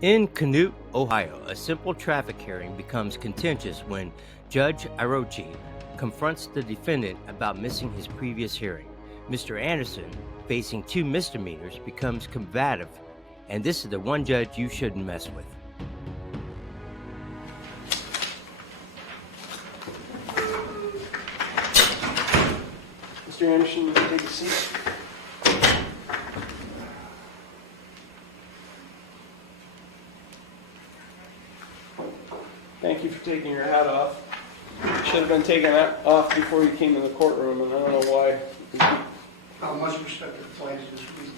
In Canute, Ohio, a simple traffic hearing becomes contentious when Judge Irochi confronts the defendant about missing his previous hearing. Mr. Anderson, facing 2 misdemeanors, becomes combative, and this is the one judge you shouldn't mess with. Mr. Anderson, you can take a seat. Thank you for taking your hat off. Should have been taken off before you came to the courtroom, and I don't know why. Much respect to the flags in this room.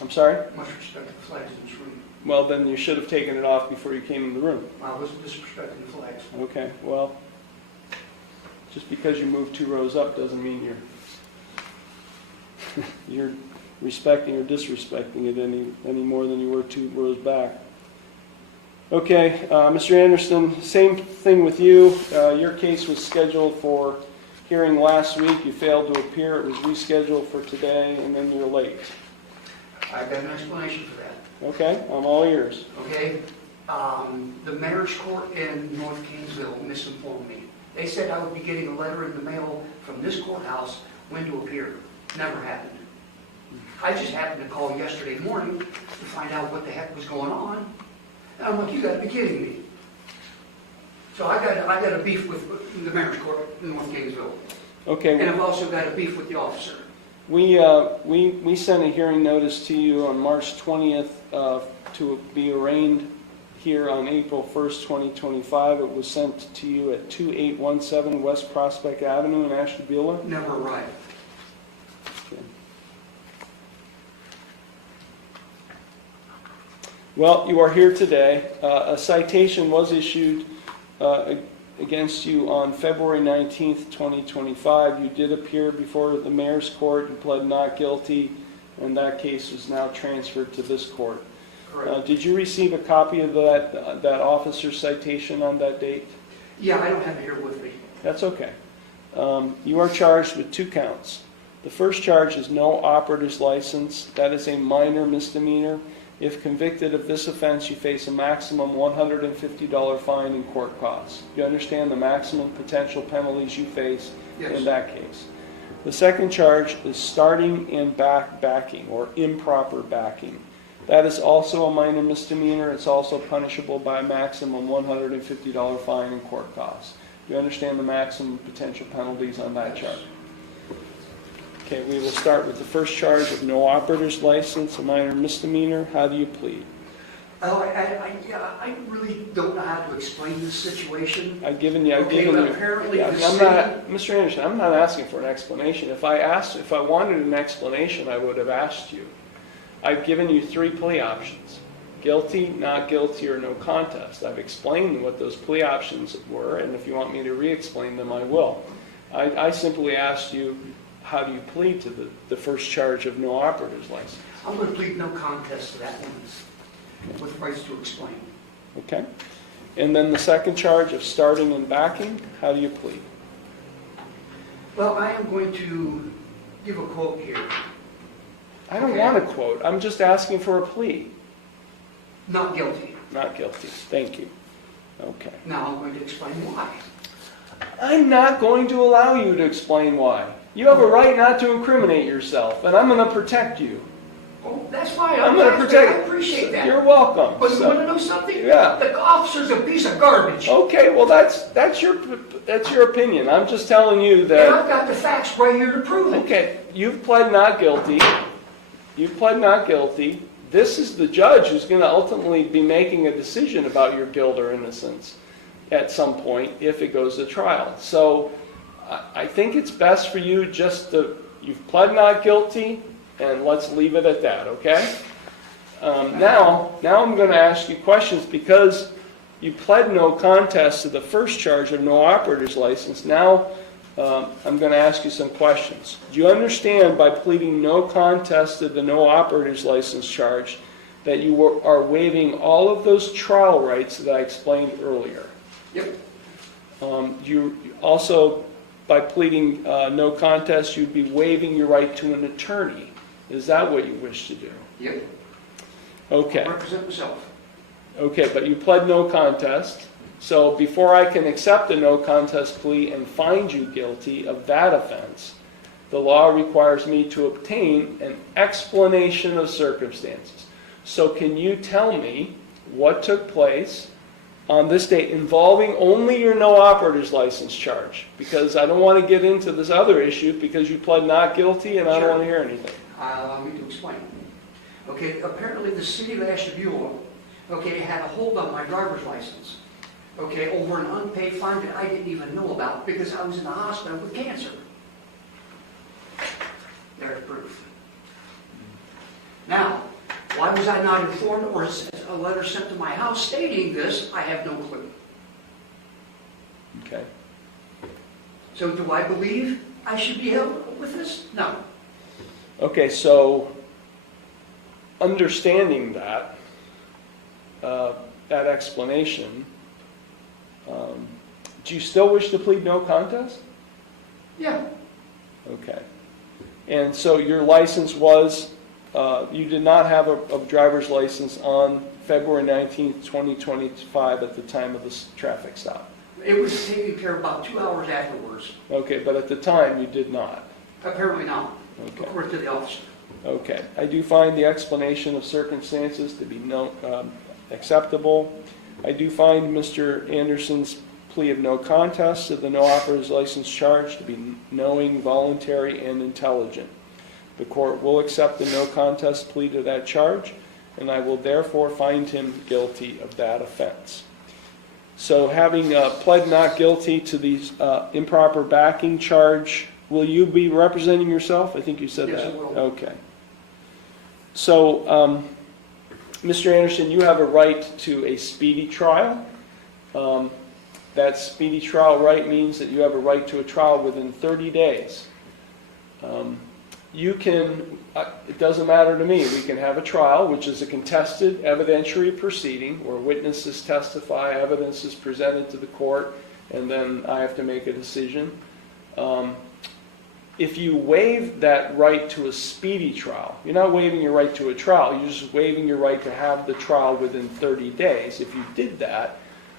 I'm sorry? Much respect to the flags in this room. Well, then you should have taken it off before you came in the room. I wasn't disrespecting the flags. Okay, well, just because you moved 2 rows up doesn't mean you're respecting or disrespecting it any more than you were 2 rows back. Okay, Mr. Anderson, same thing with you. Your case was scheduled for hearing last week. You failed to appear. It was rescheduled for today, and then you're late. I've got an explanation for that. Okay, I'm all ears. Okay? The marriage court in North Kingsville misinformed me. They said I would be getting a letter in the mail from this courthouse when to appear. Never happened. I just happened to call yesterday morning to find out what the heck was going on. And I'm like, you got to be kidding me. So I got a beef with the marriage court in North Kingsville. Okay. And I've also got a beef with the officer. We sent a hearing notice to you on March 20th to be arraigned here on April 1st, 2025. It was sent to you at 2817 West Prospect Avenue in Ashtabula. Never arrived. Okay. Well, you are here today. A citation was issued against you on February 19th, 2025. You did appear before the mayor's court. You pled not guilty, and that case is now transferred to this court. Correct. Did you receive a copy of that officer's citation on that date? Yeah, I don't have it here with me. That's okay. You are charged with 2 counts. The first charge is no operator's license. That is a minor misdemeanor. If convicted of this offense, you face a maximum $150 fine and court costs. You understand the maximum potential penalties you face in that case. The second charge is starting and backing or improper backing. That is also a minor misdemeanor. It's also punishable by a maximum $150 fine and court costs. You understand the maximum potential penalties on that charge? Okay, we will start with the first charge of no operator's license, a minor misdemeanor. How do you plead? Oh, I really don't know how to explain this situation. I've given you. Apparently, Mr. Anderson, I'm not asking for an explanation. If I wanted an explanation, I would have asked you. I've given you 3 plea options: guilty, not guilty, or no contest. I've explained what those plea options were, and if you want me to re-explain them, I will. I simply asked you, how do you plead to the first charge of no operator's license? I'm going to plead no contest to that one with rights to explain. Okay. And then the second charge of starting and backing, how do you plead? Well, I am going to give a quote here. I don't want a quote. I'm just asking for a plea. Not guilty. Not guilty. Thank you. Okay. Now I'm going to explain why. I'm not going to allow you to explain why. You have a right not to incriminate yourself, and I'm going to protect you. Oh, that's fine. I'm going to protect you. I appreciate that. You're welcome. But you want to know something? Yeah. The officer's a piece of garbage. Okay, well that's your opinion. I'm just telling you that. And I've got the facts right here to prove it. Okay, you've pled not guilty. You've pled not guilty. This is the judge who's going to ultimately be making a decision about your guilt or innocence at some point if it goes to trial. So I think it's best for you you've pled not guilty, and let's leave it at that, okay? Now I'm going to ask you questions because you pled no contest to the first charge of no operator's license. Now I'm going to ask you some questions. Do you understand by pleading no contest to the no operator's license charge that you are waiving all of those trial rights that I explained earlier? Yep. You also, by pleading no contest, you'd be waiving your right to an attorney. Is that what you wish to do? Yep. Okay. I represent myself. Okay, but you pled no contest. So before I can accept a no contest plea and find you guilty of that offense, the law requires me to obtain an explanation of circumstances. So can you tell me what took place on this date involving only your no operator's license charge? Because I don't want to get into this other issue because you pled not guilty and I don't want to hear anything. Allow me to explain. Okay, apparently the city of Ashtabula, okay, had a hold on my driver's license, okay, over an unpaid fine that I didn't even know about because I was in the hospital with cancer. There's proof. Now, why was I not informed or a letter sent to my house stating this? I have no clue. Okay. So do I believe I should be held with this? No. Okay, so understanding that, that explanation, do you still wish to plead no contest? Yeah. Okay. And so your license was, you did not have a driver's license on February 19th, 2025 at the time of this traffic stop? It was taken care of about 2 hours afterwards. Okay, but at the time you did not? Apparently not, Okay. according to the officer. Okay. I do find the explanation of circumstances to be acceptable. I do find Mr. Anderson's plea of no contest to the no operator's license charge to be knowing, voluntary, and intelligent. The court will accept the no contest plea to that charge, and I will therefore find him guilty of that offense. So having pled not guilty to the improper backing charge, will you be representing yourself? I think you said Yes, that. I will. Okay. So, Mr. Anderson, you have a right to a speedy trial. That speedy trial right means that you have a right to a trial within 30 days. You can, it doesn't matter to me, we can have a trial, which is a contested evidentiary proceeding where witnesses testify, evidence is presented to the court, and then I have to make a decision. If you waive that right to a speedy trial, you're not waiving your right to a trial, you're just waiving your right to have the trial within 30 days. If you did that,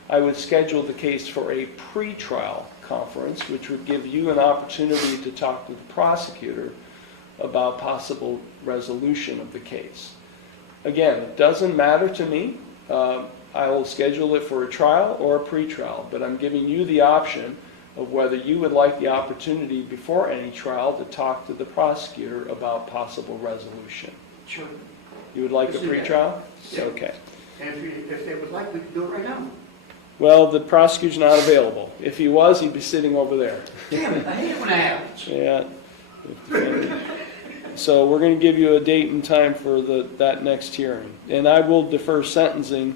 I would schedule the case for a pre-trial conference, which would give you an opportunity to talk to the prosecutor about possible resolution of the case. Again, it doesn't matter to me. I will schedule it for a trial or a pre-trial, but I'm giving you the option of whether you would like the opportunity before any trial to talk to the prosecutor about possible resolution. Sure. You would like a Let's do that. pre-trial? Yeah. Okay. And if they would like, we could do it right now. Well, the prosecutor's not available. If he was, he'd be sitting over there. Damn it, I hate it when that happens. Yeah. So we're going to give you a date and time for that next hearing. And I will defer sentencing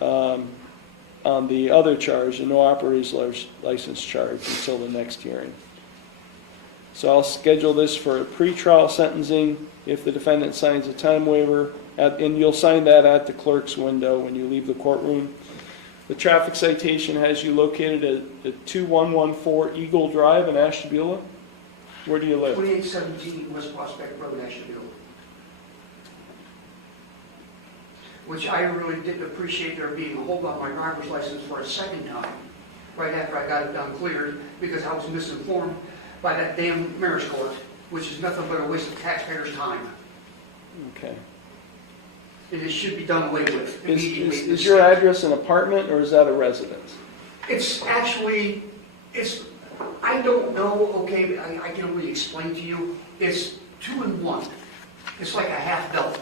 on the other charge, the no operator's license charge, until the next hearing. So I'll schedule this for a pretrial sentencing if the defendant signs a time waiver, and you'll sign that at the clerk's window when you leave the courtroom. The traffic citation has you located at 2114 Eagle Drive in Ashtabula. Where do you live? 2817 West Prospect Road, Ashtabula. Which I really didn't appreciate there being a hold on my driver's license for a second time, right after I got it done cleared, because I was misinformed by that damn marriage court, which is nothing but a waste of taxpayers' time. Okay. It should be done away with immediately. Is your address an apartment or is that a residence? It's actually, I don't know, okay, I can really explain to you. It's 2 in 1. It's like a half belt.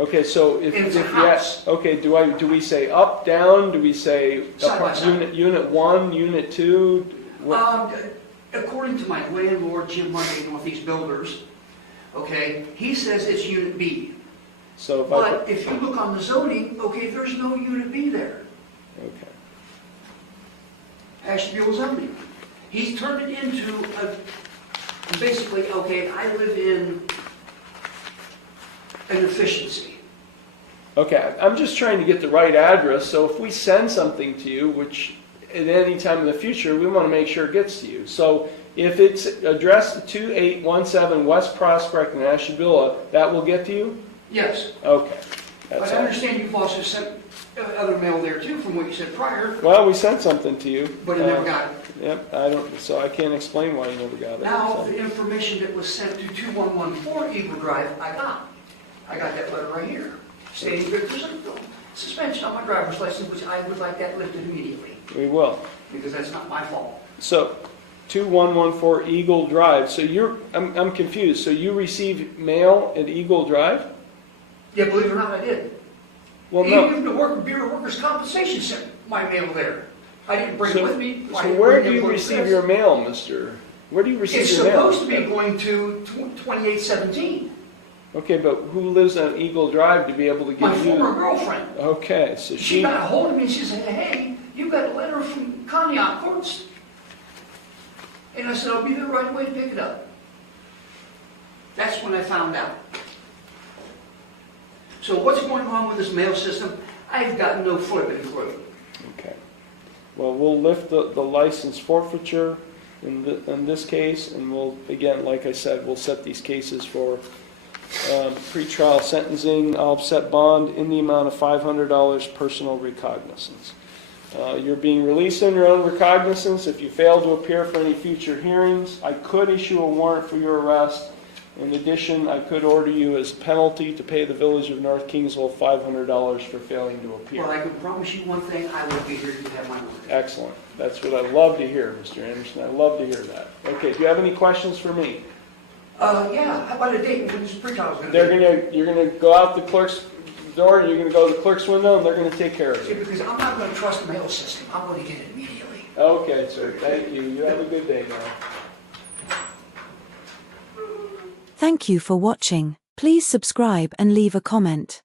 Okay, so if It's a you house. okay, do we say up, down? Do we say Side by side. unit 1, unit 2? According to my landlord, Jim Monday, Northeast Builders, okay, he says it's unit B. So if But if you look on the zoning, okay, there's no unit B there. okay. Ashtabula zoning. He's turned it into basically, okay, I live in an efficiency. Okay, I'm just trying to get the right address, so if we send something to you, which at any time in the future, we want to make sure it gets to you. So if it's addressed to 2817 West Prospect in Ashtabula, that will get to you? Yes. Okay. But That's I all. understand you've also sent other mail there too, from what you said prior, Well, we sent something to you. but you never got it. Yep, so I can't explain why you never got it. Now, so. the information that was sent to 2114 Eagle Drive, I got. I got that letter right here, stating that there's a suspension on my driver's license, which I would like that lifted immediately, We will. because that's not my fault. So, 2114 Eagle Drive. So I'm confused. So you received mail at Eagle Drive? Yeah, believe it or not, I did. Well, no. Even the Bureau of Workers' Compensation sent my mail there. I didn't bring it with me. So where do you receive your mail, mister? Where do you receive It's your mail? supposed to be going to 2817. Okay, but who lives on Eagle Drive to be able to give My you? former girlfriend. Okay, so She got a hold of me and she said, hey, you got a letter from Conneaut Courts. And I said, I'll be there right away to pick it up. That's when I found out. So what's going on with this mail system? I've got no flipping clue. Okay. Well, we'll lift the license forfeiture in this case, and we'll, again, like I said, we'll set these cases for pretrial sentencing. I'll set bond in the amount of $500 personal recognizance. You're being released on your own recognizance. If you fail to appear for any future hearings, I could issue a warrant for your arrest. In addition, I could order you as penalty to pay the Village of North Kingsville $500 for failing to appear. Well, I can promise you one thing, I will be here to have my word. Excellent. That's what I love to hear, Mr. Anderson. I love to hear that. Okay, do you have any questions for me? Yeah, how about a date when this pretrial is going to be? You're gonna go out the clerk's door, you're gonna go to the clerk's window, and they're gonna take care of See, you. because I'm not going to trust the mail system. I'm going to get it immediately. Okay, sir. Thank you. You have a good day now. Thank you for watching. Please subscribe and leave a comment.